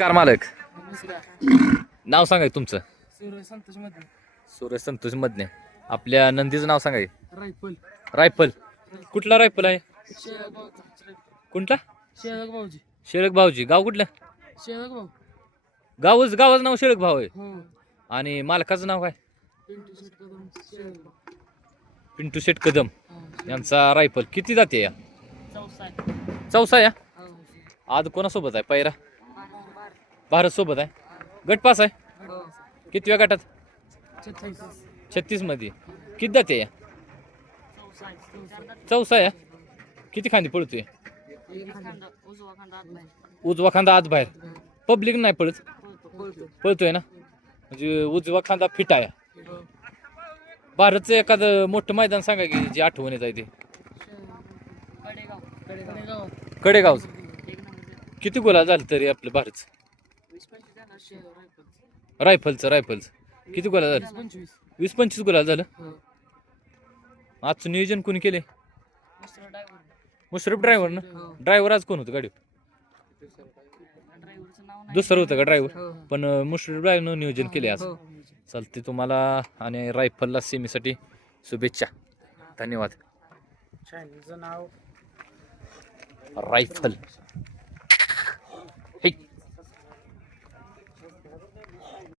नमस्कार मालक. नाव सांगा की तुमचं. सूर्य संतोष मध्ये सूरज संतोष मधने. आपल्या नंदीचं नाव सांगा की. Rifle rifle. कुठला रायफल आहे? शेळक भाऊजी कुठला? शेळक भाऊजी शेळक भाऊजी. गाव कुठलं? शेळक भाऊ गावाचं नाव शेळक भाऊ आहे. हो आणि मालकाचं नाव काय? पिंटू शेट कदम शेळक भाऊ पिंटू शेट कदम यांचा रायफल. किती जाते या? चौसा चौसा या. हो आज कोणासोबत आहे पैरा? भारत सोबत आहे. गट पास आहे. हो कितव्या गटात? 36 36 मध्ये. किती जाते या? चौसा या. किती खांदी पळतोय? उजवा खांदा आत बाहेर उजवा खांदा आत बाहेर. पब्लिक नाही पळत. पळतो पळतोय ना. म्हणजे उजवा खांदा फिट आहे. हो भारतचं एखादं मोठं मैदान सांगा की जी आठवण येत आहे ते. कडेगाव कडेगावचं. किती गोला झालं तरी आपलं भारतचं? 20-25 रायफलचं किती गोला झालं? 25 20-25 गोला झालं. हो आजचं नियोजन कोणी केले? मिस्टर ड्रायव्हर मुश्रफ ड्रायव्हर ना. हो ड्रायव्हर आज कोण होतं गाडी? ड्रायव्हरचं नाव नाही दुसरं होतं का ड्रायव्हर? हो पण मुश्रफ ड्रायव्हरनं नियोजन केले आज. हो चालते. तुम्हाला आणि रायफलला सेमीसाठी शुभेच्छा. धन्यवाद. चॅनलचं नाव रायफल.